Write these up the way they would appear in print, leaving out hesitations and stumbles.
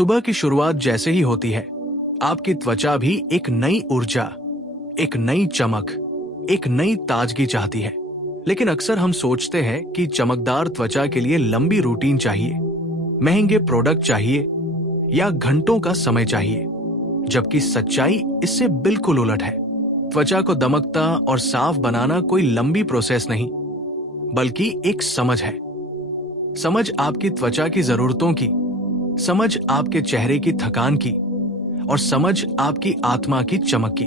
सुबह की शुरुआत जैसे ही होती है, आपकी त्वचा भी एक नई ऊर्जा, एक नई चमक, एक नई ताजगी चाहती है। लेकिन अक्सर हम सोचते हैं कि चमकदार त्वचा के लिए लंबी रूटीन चाहिए, महंगे प्रोडक्ट चाहिए या घंटों का समय चाहिए, जबकि सच्चाई इससे बिल्कुल उलट है। त्वचा को दमकता और साफ बनाना कोई लंबी प्रोसेस नहीं, बल्कि एक समझ है। समझ आपकी त्वचा की जरूरतों की, समझ आपके चेहरे की थकान की और समझ आपकी आत्मा की चमक की।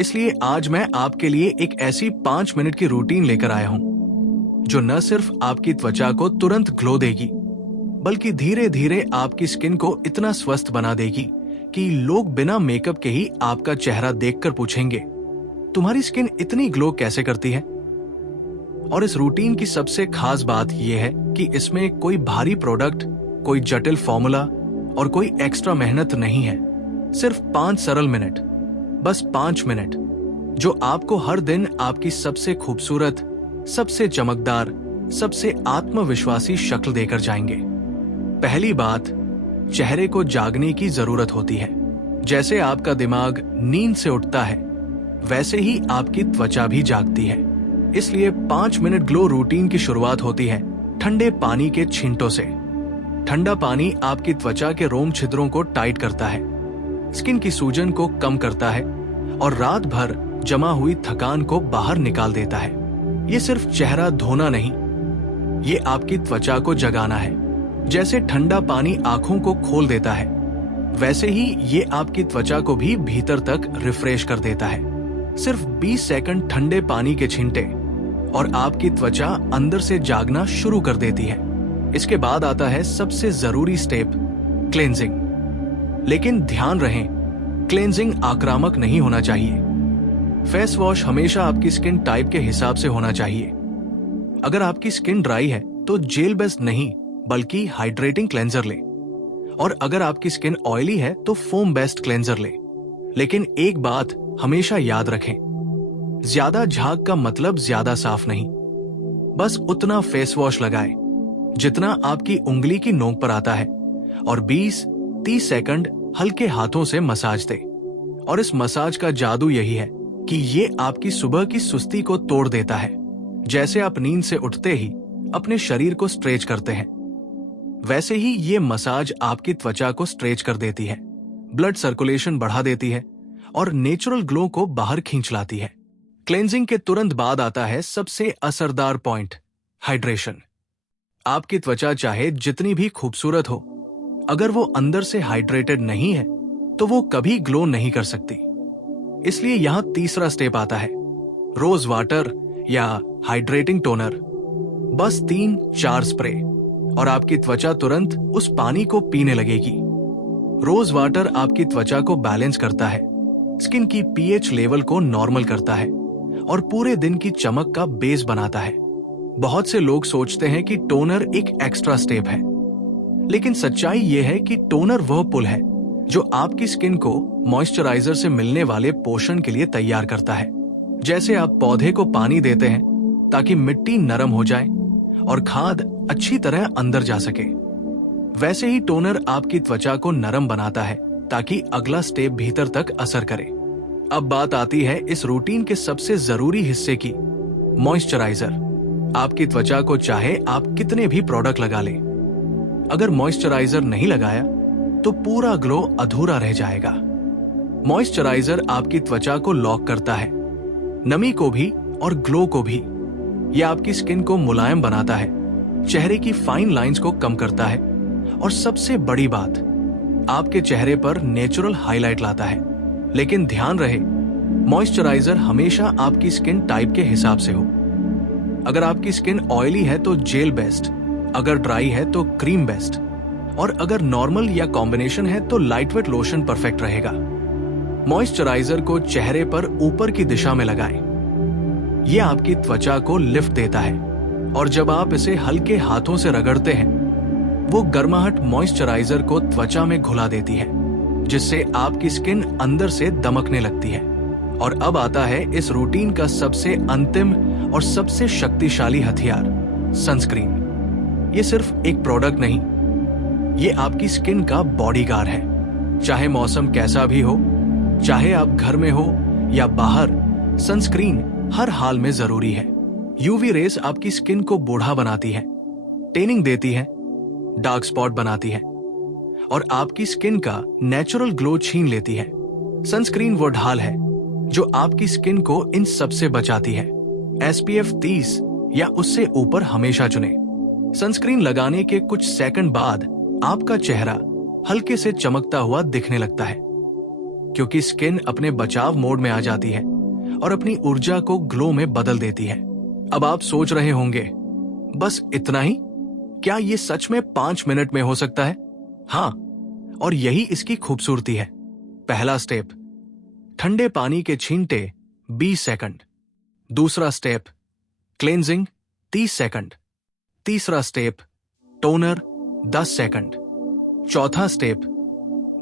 इसलिए आज मैं आपके लिए एक ऐसी 5 मिनट की रूटीन लेकर आया हूं जो न सिर्फ आपकी त्वचा को तुरंत ग्लो देगी, बल्कि धीरे धीरे आपकी स्किन को इतना स्वस्थ बना देगी कि लोग बिना मेकअप के ही आपका चेहरा देखकर पूछेंगे, तुम्हारी स्किन इतनी ग्लो कैसे करती है? और इस रूटीन की सबसे खास बात यह है कि इसमें कोई भारी प्रोडक्ट, कोई जटिल फॉर्मूला और कोई एक्स्ट्रा मेहनत नहीं है। सिर्फ 5 सरल मिनट, बस 5 मिनट, जो आपको हर दिन आपकी सबसे खूबसूरत, सबसे चमकदार, सबसे आत्मविश्वासी शक्ल देकर जाएंगे। पहली बात, चेहरे को जागने की जरूरत होती है। जैसे आपका दिमाग नींद से उठता है, वैसे ही आपकी त्वचा भी जागती है। इसलिए 5 मिनट ग्लो रूटीन की शुरुआत होती है ठंडे पानी के छींटों से। ठंडा पानी आपकी त्वचा के रोम छिद्रों को टाइट करता है, स्किन की सूजन को कम करता है और रात भर जमा हुई थकान को बाहर निकाल देता है। ये सिर्फ चेहरा धोना नहीं, ये आपकी त्वचा को जगाना है। जैसे ठंडा पानी आंखों को खोल देता है, वैसे ही ये आपकी त्वचा को भी भीतर तक रिफ्रेश कर देता है। सिर्फ 20 सेकंड ठंडे पानी के छींटे और आपकी त्वचा अंदर से जागना शुरू कर देती है। इसके बाद आता है सबसे जरूरी स्टेप, क्लेंजिंग। लेकिन ध्यान रहे, क्लेंजिंग आक्रामक नहीं होना चाहिए। फेस वॉश हमेशा आपकी स्किन टाइप के हिसाब से होना चाहिए। अगर आपकी स्किन ड्राई है तो जेल बेस्ड नहीं बल्कि हाइड्रेटिंग क्लेंजर ले, और अगर आपकी स्किन ऑयली है तो फोम बेस्ड क्लेंजर ले। लेकिन एक बात हमेशा याद रखें, ज्यादा झाग का मतलब ज्यादा साफ नहीं। बस उतना फेस वॉश लगाएं जितना आपकी उंगली की नोक पर आता है और 20-30 सेकंड हल्के हाथों से मसाज दे। और इस मसाज का जादू यही है कि ये आपकी सुबह की सुस्ती को तोड़ देता है। जैसे आप नींद से उठते ही अपने शरीर को स्ट्रेच करते हैं, वैसे ही ये मसाज आपकी त्वचा को स्ट्रेच कर देती है, ब्लड सर्कुलेशन बढ़ा देती है और नेचुरल ग्लो को बाहर खींच लाती है। क्लेंजिंग के तुरंत बाद आता है सबसे असरदार पॉइंट, हाइड्रेशन। आपकी त्वचा चाहे जितनी भी खूबसूरत हो, अगर वो अंदर से हाइड्रेटेड नहीं है तो वो कभी ग्लो नहीं कर सकती। इसलिए यहां तीसरा स्टेप आता है, रोज वाटर या हाइड्रेटिंग टोनर। बस 3-4 स्प्रे और आपकी त्वचा तुरंत उस पानी को पीने लगेगी। रोज वाटर आपकी त्वचा को बैलेंस करता है, स्किन की पीएच लेवल को नॉर्मल करता है और पूरे दिन की चमक का बेस बनाता है। बहुत से लोग सोचते हैं कि टोनर एक एक्स्ट्रा स्टेप है, लेकिन सच्चाई यह है कि टोनर वह पुल है जो आपकी स्किन को मॉइस्चराइजर से मिलने वाले पोषण के लिए तैयार करता है। जैसे आप पौधे को पानी देते हैं ताकि मिट्टी नरम हो जाए और खाद अच्छी तरह अंदर जा सके, वैसे ही टोनर आपकी त्वचा को नरम बनाता है ताकि अगला स्टेप भीतर तक असर करे। अब बात आती है इस रूटीन के सबसे जरूरी हिस्से की, मॉइस्चराइजर। आपकी त्वचा को चाहे आप कितने भी प्रोडक्ट लगा लें, अगर मॉइस्चराइजर नहीं लगाया तो पूरा ग्लो अधूरा रह जाएगा। मॉइस्चराइजर आपकी त्वचा को लॉक करता है, नमी को भी और ग्लो को भी। यह आपकी स्किन को मुलायम बनाता है, चेहरे की फाइन लाइंस को कम करता है और सबसे बड़ी बात, आपके चेहरे पर नेचुरल हाईलाइट लाता है। लेकिन ध्यान रहे, मॉइस्चराइजर हमेशा आपकी स्किन टाइप के हिसाब से हो। अगर आपकी स्किन ऑयली है तो जेल बेस्ट, अगर ड्राई है तो क्रीम बेस्ट, और अगर नॉर्मल या कॉम्बिनेशन है तो लाइटवेट लोशन परफेक्ट रहेगा। मॉइस्चराइजर को चेहरे पर ऊपर की दिशा में लगाएं। यह आपकी त्वचा को लिफ्ट देता है और जब आप इसे हल्के हाथों से रगड़ते हैं, वो गर्माहट मॉइस्चराइजर को त्वचा में घुला देती है, जिससे आपकी स्किन अंदर से दमकने लगती है। और अब आता है इस रूटीन का सबसे अंतिम और सबसे शक्तिशाली हथियार, सनस्क्रीन। ये सिर्फ एक प्रोडक्ट नहीं, ये आपकी स्किन का बॉडीगार्ड है। चाहे मौसम कैसा भी हो, चाहे आप घर में हो या बाहर, सनस्क्रीन हर हाल में जरूरी है। यूवी रेस आपकी स्किन को बूढ़ा बनाती है, टेनिंग देती है, डार्क स्पॉट बनाती है और आपकी स्किन का नेचुरल ग्लो छीन लेती है। सनस्क्रीन वो ढाल है जो आपकी स्किन को इन सबसे बचाती है। SPF 30 या उससे ऊपर हमेशा चुनें। सनस्क्रीन लगाने के कुछ सेकंड बाद आपका चेहरा हल्के से चमकता हुआ दिखने लगता है, क्योंकि स्किन अपने बचाव मोड में आ जाती है और अपनी ऊर्जा को ग्लो में बदल देती है। अब आप सोच रहे होंगे, बस इतना ही? क्या ये सच में 5 मिनट में हो सकता है? हाँ, और यही इसकी खूबसूरती है। पहला स्टेप, ठंडे पानी के छींटे 20 सेकंड। दूसरा स्टेप, क्लेंजिंग 30 सेकंड। तीसरा स्टेप, टोनर 10 सेकंड। चौथा स्टेप,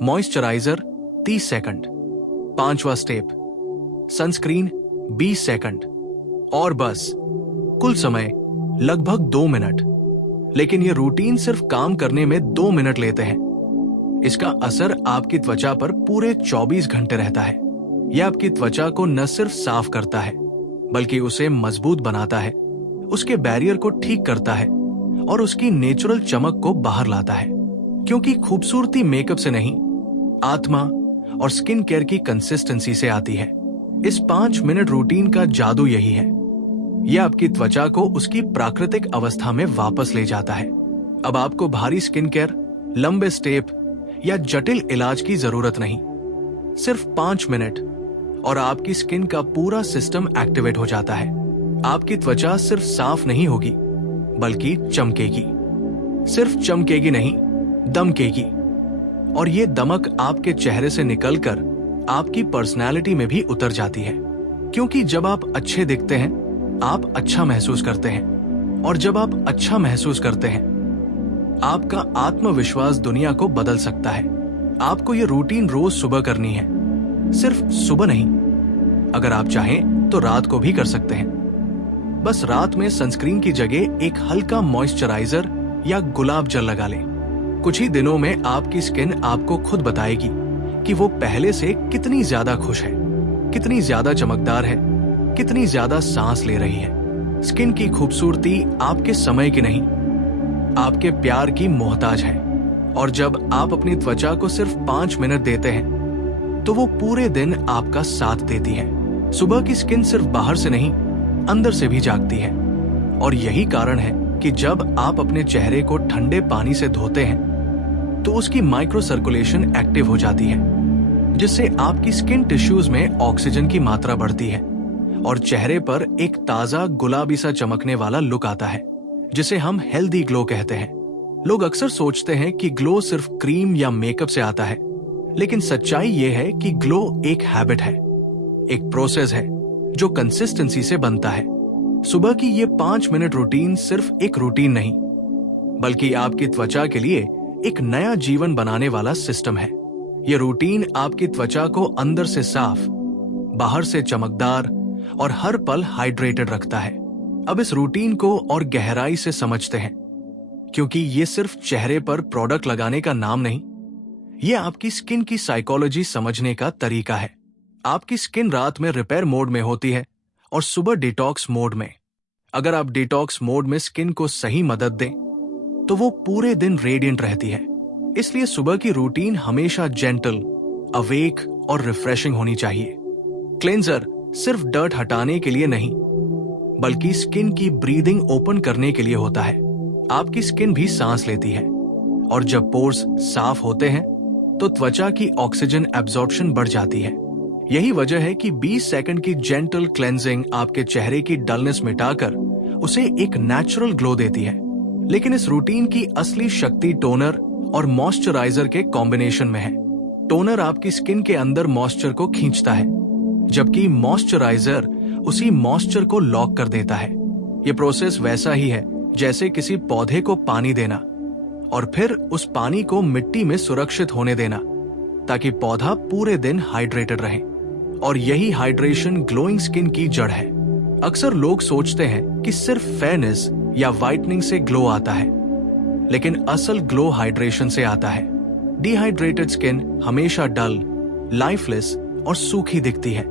मॉइस्चराइजर 30 सेकंड। पांचवा स्टेप, सनस्क्रीन 20 सेकंड। और बस, कुल समय लगभग 2 मिनट। लेकिन यह रूटीन सिर्फ काम करने में 2 मिनट लेते हैं। इसका असर आपकी त्वचा पर पूरे 24 घंटे रहता है। यह आपकी त्वचा को न सिर्फ साफ करता है, बल्कि उसे मजबूत बनाता है, उसके बैरियर को ठीक करता है और उसकी नेचुरल चमक को बाहर लाता है। क्योंकि खूबसूरती मेकअप से नहीं, आत्मा और स्किन केयर की कंसिस्टेंसी से आती है। इस 5 मिनट रूटीन का जादू यही है। यह आपकी त्वचा को उसकी प्राकृतिक अवस्था में वापस ले जाता है। अब आपको भारी स्किन केयर, लंबे स्टेप या जटिल इलाज की जरूरत नहीं। सिर्फ 5 मिनट और आपकी स्किन का पूरा सिस्टम एक्टिवेट हो जाता है। आपकी त्वचा सिर्फ साफ नहीं होगी, बल्कि चमकेगी। सिर्फ चमकेगी नहीं, दमकेगी। और ये दमक आपके चेहरे से निकलकर आपकी पर्सनैलिटी में भी उतर जाती है। क्योंकि जब आप अच्छे दिखते हैं, आप अच्छा महसूस करते हैं, और जब आप अच्छा महसूस करते हैं, आपका आत्मविश्वास दुनिया को बदल सकता है। आपको ये रूटीन रोज सुबह करनी है। सिर्फ सुबह नहीं, अगर आप चाहें तो रात को भी कर सकते हैं। बस रात में सनस्क्रीन की जगह एक हल्का मॉइस्चराइजर या गुलाब जल लगा लें। कुछ ही दिनों में आपकी स्किन आपको खुद बताएगी कि वो पहले से कितनी ज्यादा खुश है, कितनी ज्यादा चमकदार है, कितनी ज्यादा सांस ले रही है। स्किन की खूबसूरती आपके समय की नहीं, आपके प्यार की मोहताज है। और जब आप अपनी त्वचा को सिर्फ 5 मिनट देते हैं, तो वो पूरे दिन आपका साथ देती है। सुबह की स्किन सिर्फ बाहर से नहीं, अंदर से भी जागती है। और यही कारण है कि जब आप अपने चेहरे को ठंडे पानी से धोते हैं, तो उसकी माइक्रो सर्कुलेशन एक्टिव हो जाती है, जिससे आपकी स्किन टिश्यूज में ऑक्सीजन की मात्रा बढ़ती है और चेहरे पर एक ताजा गुलाबी सा चमकने वाला लुक आता है, जिसे हम हेल्दी ग्लो कहते हैं। लोग अक्सर सोचते हैं कि ग्लो सिर्फ क्रीम या मेकअप से आता है, लेकिन सच्चाई ये है कि ग्लो एक हैबिट है, एक प्रोसेस है जो कंसिस्टेंसी से बनता है। सुबह की ये 5 मिनट रूटीन सिर्फ एक रूटीन नहीं, बल्कि आपकी त्वचा के लिए एक नया जीवन बनाने वाला सिस्टम है। ये रूटीन आपकी त्वचा को अंदर से साफ, बाहर से चमकदार और हर पल हाइड्रेटेड रखता है। अब इस रूटीन को और गहराई से समझते हैं, क्योंकि ये सिर्फ चेहरे पर प्रोडक्ट लगाने का नाम नहीं, ये आपकी स्किन की साइकोलॉजी समझने का तरीका है। आपकी स्किन रात में रिपेयर मोड में होती है और सुबह डिटॉक्स मोड में। अगर आप डिटॉक्स मोड में स्किन को सही मदद दें, तो वो पूरे दिन रेडिएंट रहती है। इसलिए सुबह की रूटीन हमेशा जेंटल, अवेक और रिफ्रेशिंग होनी चाहिए। क्लेंजर सिर्फ डर्ट हटाने के लिए नहीं, बल्कि स्किन की ब्रीदिंग ओपन करने के लिए होता है। आपकी स्किन भी सांस लेती है, और जब पोर्स साफ होते हैं, तो त्वचा की ऑक्सीजन एब्जॉर्प्शन बढ़ जाती है। यही वजह है कि 20 सेकंड की जेंटल क्लेंजिंग आपके चेहरे की डलनेस मिटाकर उसे एक नेचुरल ग्लो देती है। लेकिन इस रूटीन की असली शक्ति टोनर और मॉइस्चराइजर के कॉम्बिनेशन में है। टोनर आपकी स्किन के अंदर मॉइस्चर को खींचता है, जबकि मॉइस्चराइजर उसी मॉइस्चर को लॉक कर देता है। ये प्रोसेस वैसा ही है जैसे किसी पौधे को पानी देना और फिर उस पानी को मिट्टी में सुरक्षित होने देना, ताकि पौधा पूरे दिन हाइड्रेटेड रहे। और यही हाइड्रेशन ग्लोइंग स्किन की जड़ है। अक्सर लोग सोचते हैं कि सिर्फ फेयरनेस या वाइटनिंग से ग्लो आता है, लेकिन असल ग्लो हाइड्रेशन से आता है। डिहाइड्रेटेड स्किन हमेशा डल, लाइफलेस और सूखी दिखती है,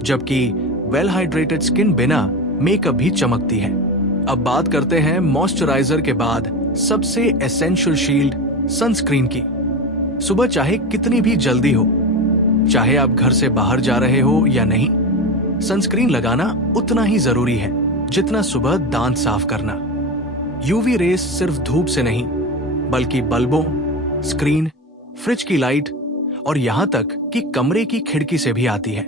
जबकि वेल हाइड्रेटेड स्किन बिना मेकअप भी चमकती है। अब बात करते हैं मॉइस्चराइजर के बाद सबसे एसेंशियल शील्ड, सनस्क्रीन की। सुबह चाहे कितनी भी जल्दी हो, चाहे आप घर से बाहर जा रहे हो या नहीं, सनस्क्रीन लगाना उतना ही जरूरी है जितना सुबह दांत साफ करना। यूवी रेस सिर्फ धूप से नहीं, बल्कि बल्बों, स्क्रीन, फ्रिज की लाइट और यहां तक कि कमरे की खिड़की से भी आती है।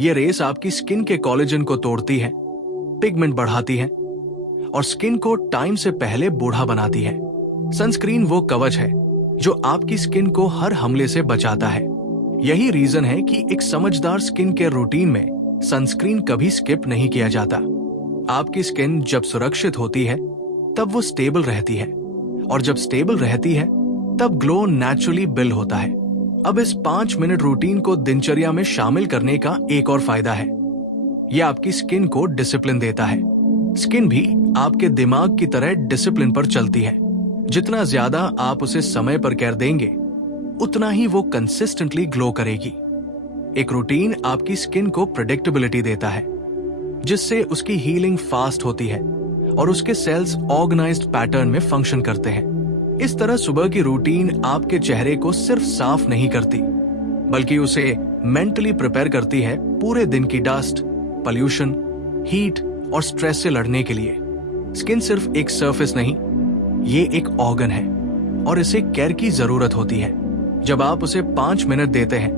ये रेस आपकी स्किन के कोलेजन को तोड़ती है, पिगमेंट बढ़ाती है और स्किन को टाइम से पहले बूढ़ा बनाती है। सनस्क्रीन वो कवच है जो आपकी स्किन को हर हमले से बचाता है। यही रीजन है कि एक समझदार स्किन केयर रूटीन में सनस्क्रीन कभी स्किप नहीं किया जाता। आपकी स्किन जब सुरक्षित होती है तब वो स्टेबल रहती है, और जब स्टेबल रहती है तब ग्लो नेचुरली बिल्ड होता है। अब इस 5 मिनट रूटीन को दिनचर्या में शामिल करने का एक और फायदा है। यह आपकी स्किन को डिसिप्लिन देता है। स्किन भी आपके दिमाग की तरह डिसिप्लिन पर चलती है। जितना ज्यादा आप उसे समय पर केयर देंगे, उतना ही वो कंसिस्टेंटली ग्लो करेगी। एक रूटीन आपकी स्किन को प्रेडिक्टेबिलिटी देता है, जिससे उसकी हीलिंग फास्ट होती है और उसके सेल्स ऑर्गेनाइज्ड पैटर्न में फंक्शन करते हैं। इस तरह सुबह की रूटीन आपके चेहरे को सिर्फ साफ नहीं करती, बल्कि उसे मेंटली प्रिपेयर करती है पूरे दिन की डस्ट, पॉल्यूशन, हीट और स्ट्रेस से लड़ने के लिए। स्किन सिर्फ एक सरफेस नहीं, ये एक ऑर्गन है और इसे केयर की जरूरत होती है। जब आप उसे 5 मिनट देते हैं,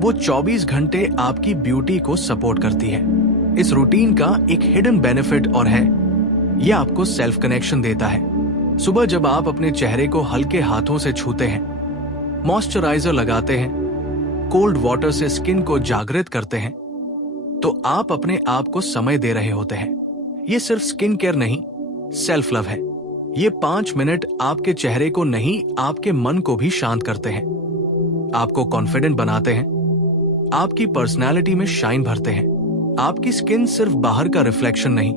वो 24 घंटे आपकी ब्यूटी को सपोर्ट करती है। इस रूटीन का एक हिडन बेनिफिट और है, यह आपको सेल्फ कनेक्शन देता है। सुबह जब आप अपने चेहरे को हल्के हाथों से छूते हैं, मॉइस्चराइजर लगाते हैं, कोल्ड वाटर से स्किन को जागृत करते हैं, तो आप अपने आप को समय दे रहे होते हैं। ये सिर्फ स्किन केयर नहीं, सेल्फ लव है। ये 5 मिनट आपके चेहरे को नहीं, आपके मन को भी शांत करते हैं, आपको कॉन्फिडेंट बनाते हैं, आपकी पर्सनालिटी में शाइन भरते हैं। आपकी स्किन सिर्फ बाहर का रिफ्लेक्शन नहीं,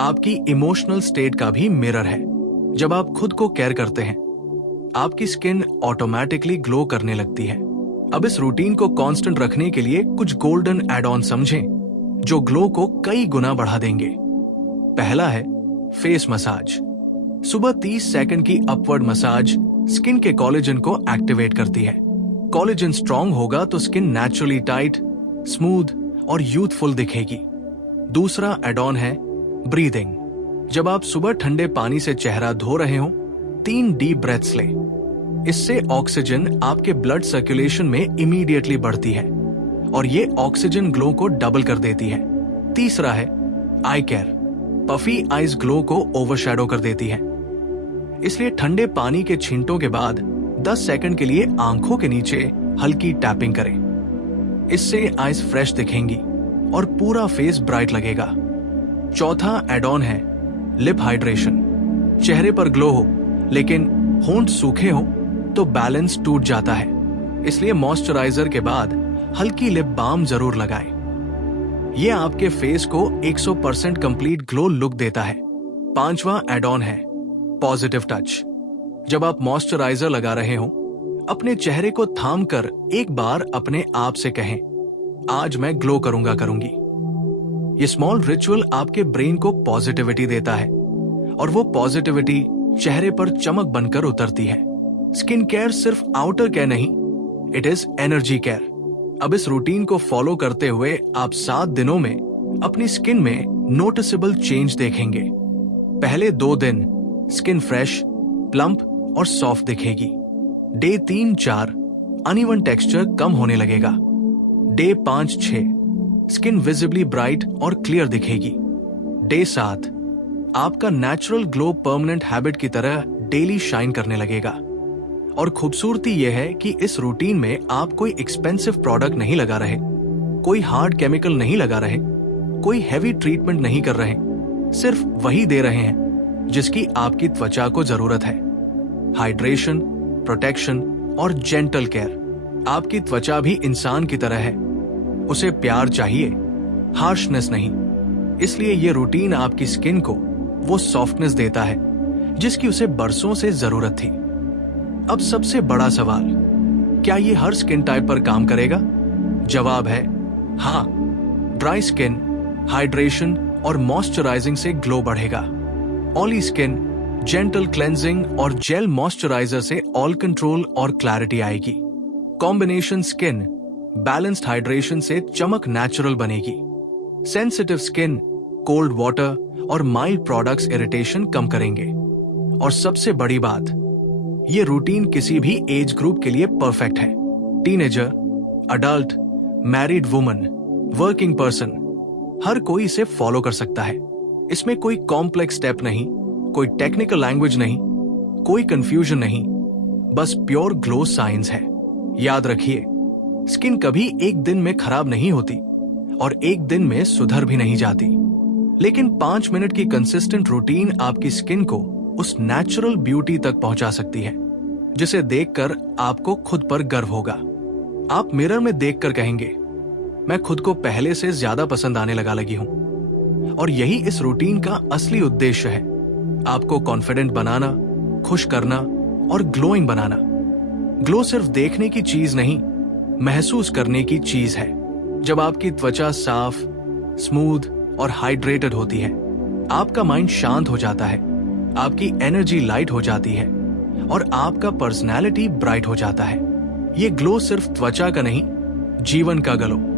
आपकी इमोशनल स्टेट का भी मिरर है। जब आप खुद को केयर करते हैं, आपकी स्किन ऑटोमेटिकली ग्लो करने लगती है। अब इस रूटीन को कांस्टेंट रखने के लिए कुछ गोल्डन एड ऑन समझें, जो ग्लो को कई गुना बढ़ा देंगे। पहला है फेस मसाज। सुबह 30 सेकंड की अपवर्ड मसाज स्किन के कोलेजन को एक्टिवेट करती है। कोलेजन स्ट्रांग होगा तो स्किन नेचुरली टाइट, स्मूथ और यूथफुल दिखेगी। दूसरा एड ऑन है ब्रीदिंग। जब आप सुबह ठंडे पानी से चेहरा धो रहे हो, 3 डीप ब्रेथ्स लें। इससे ऑक्सीजन आपके ब्लड सर्कुलेशन में इमीडिएटली बढ़ती है और ये ऑक्सीजन ग्लो को डबल कर देती है। तीसरा है आई केयर। पफी आईज ग्लो को ओवरशैडो कर देती है, इसलिए ठंडे पानी के छींटों के बाद 10 सेकंड के लिए आंखों के नीचे हल्की टैपिंग करें। इससे आईज फ्रेश दिखेंगी और पूरा फेस ब्राइट लगेगा। चौथा एड ऑन है लिप हाइड्रेशन। चेहरे पर ग्लो हो लेकिन होंठ सूखे हो तो बैलेंस टूट जाता है, इसलिए मॉइस्चराइजर के बाद हल्की लिप बाम जरूर लगाएं। यह आपके फेस को 100% कंप्लीट ग्लो लुक देता है। पांचवा एड ऑन है पॉजिटिव टच। जब आप मॉइस्चराइजर लगा रहे हो, अपने चेहरे को थाम कर एक बार अपने आप से कहें, आज मैं ग्लो करूंगा, करूंगी। ये स्मॉल रिचुअल आपके ब्रेन को पॉजिटिविटी देता है और वो पॉजिटिविटी चेहरे पर चमक बनकर उतरती है। स्किन केयर सिर्फ आउटर केयर नहीं, इट इज एनर्जी केयर। अब इस रूटीन को फॉलो करते हुए आप 7 दिनों में अपनी स्किन में नोटिसेबल चेंज देखेंगे। पहले 2 दिन स्किन फ्रेश, प्लम्प और सॉफ्ट दिखेगी। डे 3-4 अनइवन टेक्सचर कम होने लगेगा। डे 5-6 स्किन विजिबली ब्राइट और क्लियर दिखेगी। डे 7 आपका नेचुरल ग्लो परमानेंट हैबिट की तरह डेली शाइन करने लगेगा। और खूबसूरती यह है कि इस रूटीन में आप कोई एक्सपेंसिव प्रोडक्ट नहीं लगा रहे, कोई हार्ड केमिकल नहीं लगा रहे, कोई हैवी ट्रीटमेंट नहीं कर रहे, सिर्फ वही दे रहे हैं जिसकी आपकी त्वचा को जरूरत है। हाइड्रेशन, प्रोटेक्शन और जेंटल केयर। आपकी त्वचा भी इंसान की तरह है, उसे प्यार चाहिए, हार्शनेस नहीं। इसलिए ये रूटीन आपकी स्किन को वो सॉफ्टनेस देता है जिसकी उसे बरसों से जरूरत थी। अब सबसे बड़ा सवाल, क्या ये हर स्किन टाइप पर काम करेगा? जवाब है हाँ। ड्राई स्किन, हाइड्रेशन और मॉइस्चराइजिंग से ग्लो बढ़ेगा। ऑयली स्किन, जेंटल क्लेंजिंग और जेल मॉइस्चराइजर से ऑयल कंट्रोल और क्लैरिटी आएगी। कॉम्बिनेशन स्किन, बैलेंस्ड हाइड्रेशन से चमक नेचुरल बनेगी। सेंसिटिव स्किन, कोल्ड वाटर और माइल्ड प्रोडक्ट्स इरिटेशन कम करेंगे। और सबसे बड़ी बात, ये रूटीन किसी भी एज ग्रुप के लिए परफेक्ट है। Teenager, adult, married woman, working person, हर कोई इसे फॉलो कर सकता है। इसमें कोई कॉम्प्लेक्स स्टेप नहीं, कोई टेक्निकल लैंग्वेज नहीं, कोई कंफ्यूजन नहीं, बस प्योर ग्लो साइंस है। याद रखिए, स्किन कभी एक दिन में खराब नहीं होती और एक दिन में सुधर भी नहीं जाती, लेकिन 5 मिनट की कंसिस्टेंट रूटीन आपकी स्किन को उस नेचुरल ब्यूटी तक पहुंचा सकती है जिसे देखकर आपको खुद पर गर्व होगा। आप मिरर में देखकर कहेंगे, मैं खुद को पहले से ज्यादा पसंद आने लगी हूं। और यही इस रूटीन का असली उद्देश्य है, आपको कॉन्फिडेंट बनाना, खुश करना और ग्लोइंग बनाना। ग्लो सिर्फ देखने की चीज नहीं, महसूस करने की चीज है। जब आपकी त्वचा साफ, स्मूथ और हाइड्रेटेड होती है, आपका माइंड शांत हो जाता है, आपकी एनर्जी लाइट हो जाती है और आपका पर्सनैलिटी ब्राइट हो जाता है। ये ग्लो सिर्फ त्वचा का नहीं, जीवन का ग्लो।